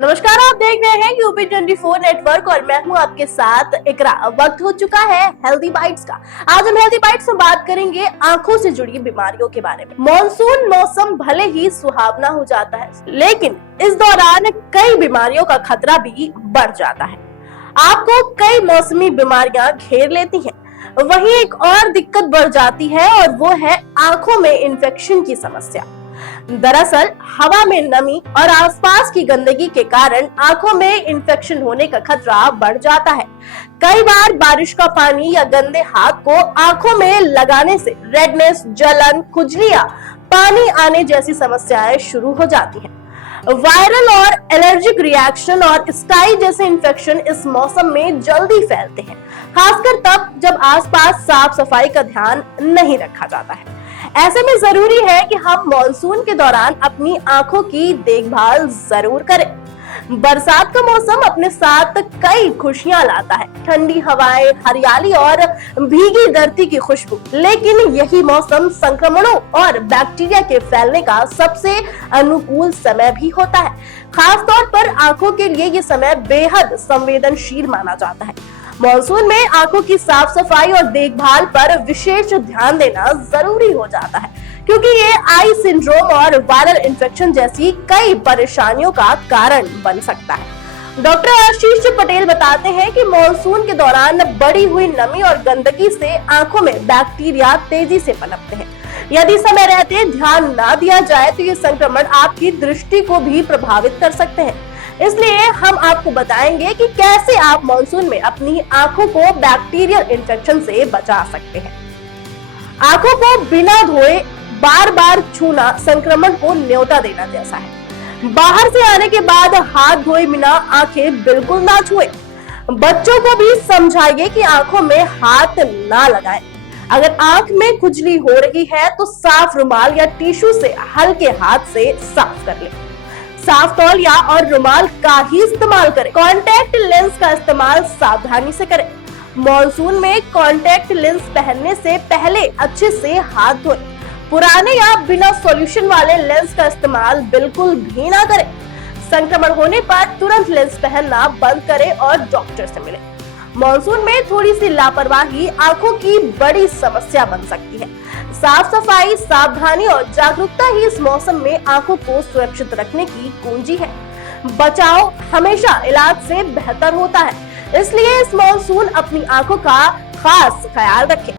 नमस्कार, आप देख रहे हैं यूपी 24 नेटवर्क और मैं हूं आपके साथ इकरा। वक्त हो चुका है हेल्दी बाइट्स का। आज हम हेल्दी बाइट्स में बात करेंगे आंखों से जुड़ी बीमारियों के बारे में। मॉनसून मौसम भले ही सुहावना हो जाता है, लेकिन इस दौरान कई बीमारियों का खतरा भी बढ़ जाता है। आपको कई मौसमी बीमारियां घेर लेती हैं। वहीं एक और दिक्कत बढ़ जाती है और वो है आंखों में इन्फेक्शन की समस्या। दरअसल हवा में नमी और आसपास की गंदगी के कारण आंखों में इन्फेक्शन होने का खतरा बढ़ जाता है। कई बार बारिश का पानी या गंदे हाथ को आंखों में लगाने से रेडनेस, जलन, खुजलियां, पानी आने जैसी समस्याएं शुरू हो जाती हैं। वायरल और एलर्जिक रिएक्शन और स्काई जैसे इन्फेक्शन इस मौसम में जल्दी फैलते हैं, खासकर तब जब आसपास साफ सफाई का ध्यान नहीं रखा जाता है। ऐसे में जरूरी है कि हम मॉनसून के दौरान अपनी आंखों की देखभाल जरूर करें। बरसात का मौसम अपने साथ कई खुशियां लाता है, ठंडी हवाएं, हरियाली और भीगी धरती की खुशबू। लेकिन यही मौसम संक्रमणों और बैक्टीरिया के फैलने का सबसे अनुकूल समय भी होता है। खास तौर पर आंखों के लिए ये समय बेहद संवेदनशील माना जाता है। मॉनसून में आंखों की साफ सफाई और देखभाल पर विशेष ध्यान देना जरूरी हो जाता है, क्योंकि ये आई सिंड्रोम और वायरल इन्फेक्शन जैसी कई परेशानियों का कारण बन सकता है। डॉक्टर आशीष पटेल बताते हैं कि मॉनसून के दौरान बढ़ी हुई नमी और गंदगी से आंखों में बैक्टीरिया तेजी से पनपते हैं। यदि समय रहते ध्यान ना दिया जाए तो ये संक्रमण आपकी दृष्टि को भी प्रभावित कर सकते हैं। इसलिए हम आपको बताएंगे कि कैसे आप मॉनसून में अपनी आंखों को बैक्टीरियल इन्फेक्शन से बचा सकते हैं। आंखों को बिना धोए बार बार छूना संक्रमण को न्योता देना जैसा है। बाहर से आने के बाद हाथ धोए बिना आंखें बिल्कुल ना छुएं। बच्चों को भी समझाइए कि आंखों में हाथ ना लगाएं। अगर आंख में खुजली हो रही है तो साफ रुमाल या टिश्यू से हल्के हाथ से साफ कर लें। साफ तौलिया और रुमाल का ही इस्तेमाल करें। कॉन्टैक्ट लेंस का इस्तेमाल सावधानी से करें। मॉनसून में कॉन्टैक्ट लेंस पहनने से पहले अच्छे से हाथ धोएं। पुराने या बिना सॉल्यूशन वाले लेंस का इस्तेमाल बिल्कुल भी ना करें। संक्रमण होने पर तुरंत लेंस पहनना बंद करें और डॉक्टर से मिलें। मॉनसून में थोड़ी सी लापरवाही आंखों की बड़ी समस्या बन सकती है। साफ सफाई, सावधानी और जागरूकता ही इस मौसम में आंखों को सुरक्षित रखने की कुंजी है। बचाव हमेशा इलाज से बेहतर होता है, इसलिए इस मॉनसून अपनी आंखों का खास ख्याल रखें।